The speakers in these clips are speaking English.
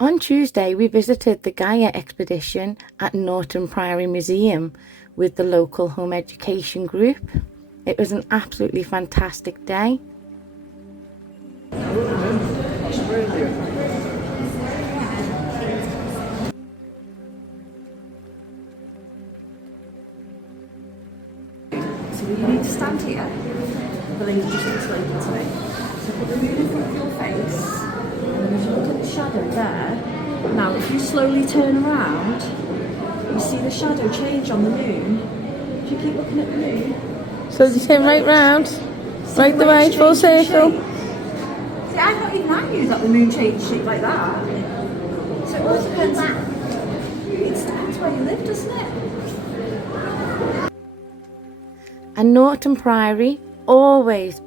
On Tuesday, we visited the Gaia expedition at Norton Priory Museum with the local home education group. It was an absolutely fantastic day. So you need to stand here, the lady just explained it to me. So put the moon in front of your face, and then as you look at the shadow there, now if you slowly turn around, you see the shadow change on the moon. If you keep looking at the moon. So you turn right round, right the way, full circle. See, I've not even I knew that the moon changed shape like that. So it all depends. It depends where you live, doesn't it? And Norton Priory always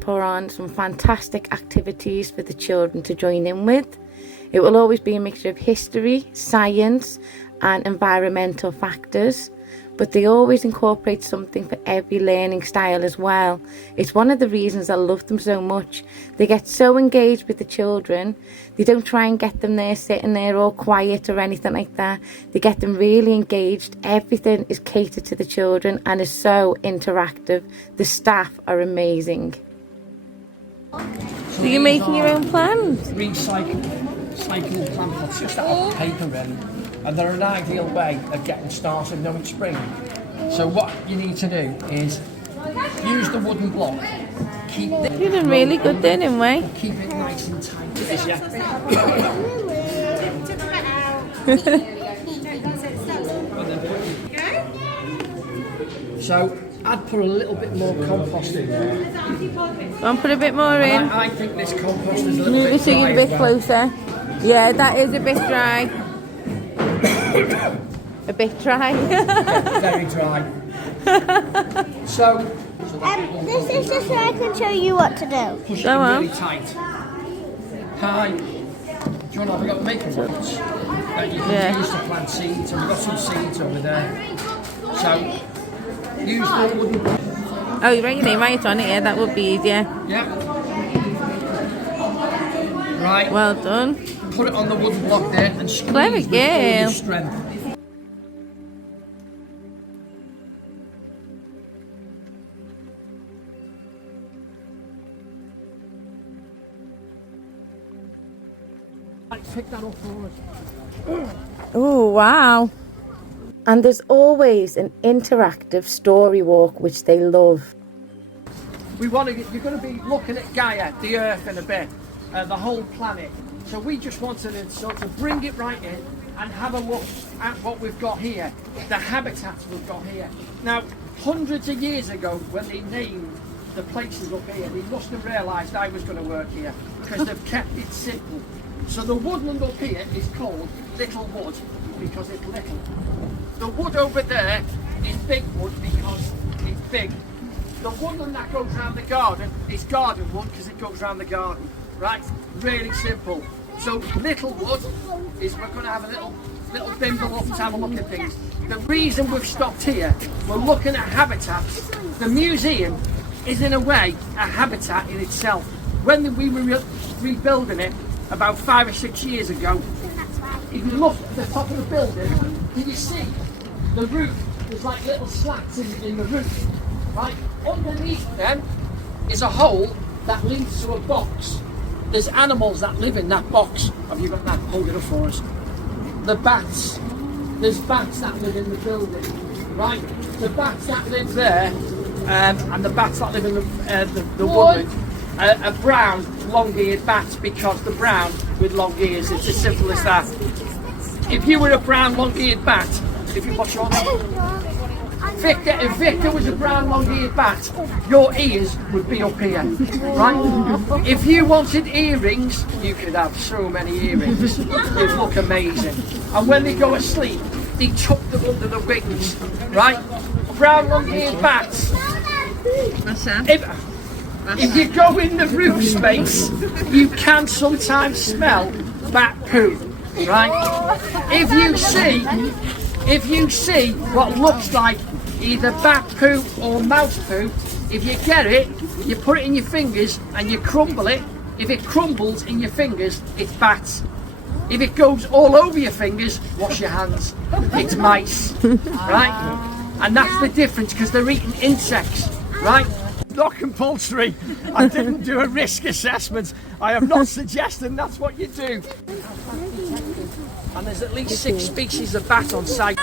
put on some fantastic activities for the children to join in with. It will always be a mixture of history, science and environmental factors, but they always incorporate something for every learning style as well. It's one of the reasons I love them so much. They get so engaged with the children. They don't try and get them there sitting there all quiet or anything like that. They get them really engaged. Everything is catered to the children and is so interactive. The staff are amazing. So you're making your own plans? Recyclable plant pots, just out of paper really. And they're an ideal way of getting started knowing spring. So what you need to do is use the wooden block. You're doing really good then, anyway. Keep it nice and tight. So I'd put a little bit more compost in there. I'll put a bit more in. I think this compost is a little Move bit it dry. a bit closer. Yeah, that is a bit dry. A bit dry. Very dry. So This is just so I can show you what to do. push it Go in on. really tight. Hi. Do you want to have a go maker ones? You can use to plant seeds, and we've got some seeds over there. So use the wooden block. Oh, you're writing right on it, yeah, that would be easier. Yeah. Right. Well done. Put it on the wooden block there and squeeze Clever with all girl. your strength. Pick that up for us. Oh, wow. And there's always an interactive story walk, which they love. You're going to be looking at Gaia, the Earth in a bit, the whole planet. So we just wanted to sort of bring it right in and have a look at what we've got here, the habitats we've got here. Now, hundreds of years ago, when they named the places up here, they must have realised I was going to work here because they've kept it simple. So the woodland up here is called Little Wood because it's little. The wood over there is Big Wood because it's big. The woodland that goes around the garden is Garden Wood because it goes around the garden. Right? Really simple. So Little Wood is we're going to have a little bimble up to have a look at things. The reason we've stopped here, we're looking at habitats. The museum is in a way a habitat in itself. When we were rebuilding it about 5 or 6 years ago, if you look at the top of the building, can you see the roof? There's like little slats in the roof. Right? Underneath them is a hole that leads to a box. There's animals that live in that box. Have you got that? Hold it up for us. The bats. There's bats that live in the building. Right? The bats that live there and the bats that live in the woodland are brown, long-eared bats because the brown with long ears. It's as simple as that. If you were a brown, long-eared bat, what's your name? Victor, if Victor was a brown long-eared bat, your ears would be up here, right? If you wanted earrings, you could have so many earrings. They'd look amazing. And when they go asleep, they tuck them under the wings, right? Brown long-eared bats. If you go in the roof space, you can sometimes smell bat poo, right? If you see what looks like either bat poo or mouse poo, if you get it, you put it in your fingers and you crumble it. If it crumbles in your fingers, it's bats. If it goes all over your fingers, wash your hands. It's mice, right? And that's the difference, because they're eating insects, right? Not compulsory. I didn't do a risk assessment. I am not suggesting that's what you do. And there's at least 6 species of bat on site.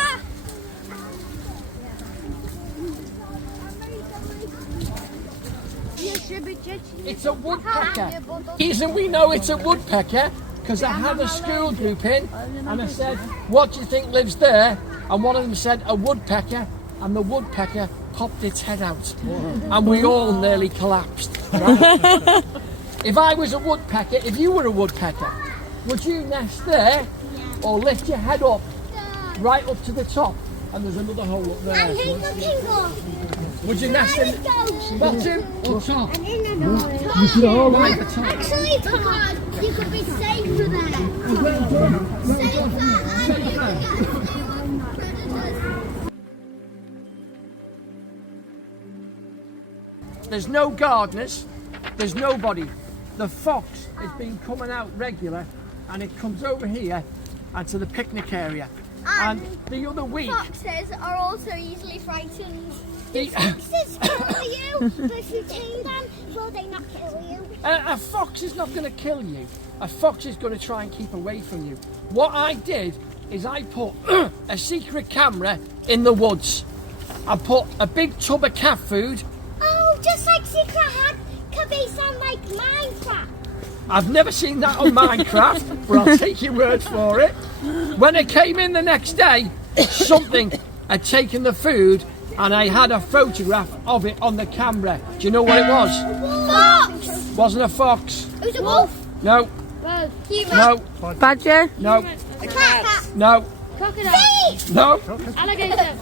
It's a woodpecker. The reason we know it's a woodpecker, because I had a school group in and I said, what do you think lives there? And one of them said, a woodpecker, and the woodpecker popped its head out. And we all nearly collapsed. Right? If I was a woodpecker, if you were a woodpecker, would you nest there or lift your head up right up to the top? And there's another hole up there. Would you nest in bottom or top? Right, the top. Actually, Todd, you could be safer there. There's no gardeners, there's nobody. The fox has been coming out regular, and it comes over here and to the picnic area. And the other week, Foxes are also easily frightened. the, Foxes kill you, but if you tame them, will they not kill you? a fox is not going to kill you. A fox is going to try and keep away from you. What I did is I put a secret camera in the woods. I put a big tub of cat food. Oh, just like Secret Hat could be some like Minecraft. I've never seen that on Minecraft, but I'll take your word for it. When I came in the next day, something had taken the food, and I had a photograph of it on the camera. Do you know what it was? Fox! Wasn't a fox. It was a wolf. No. Human. No. Badger? No. A cat. No. Crocodile. No. Alligator.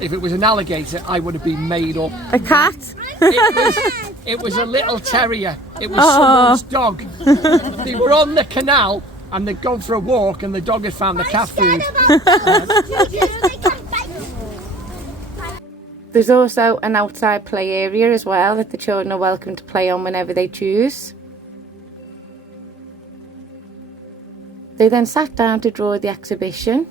If it was an alligator, I would have been made up. A cat? It was a little terrier. It was someone's dog. They were on the canal and they'd gone for a walk, and the dog had found the cat food. There's also an outside play area as well that the children are welcome to play on whenever they choose. They then sat down to draw the exhibition.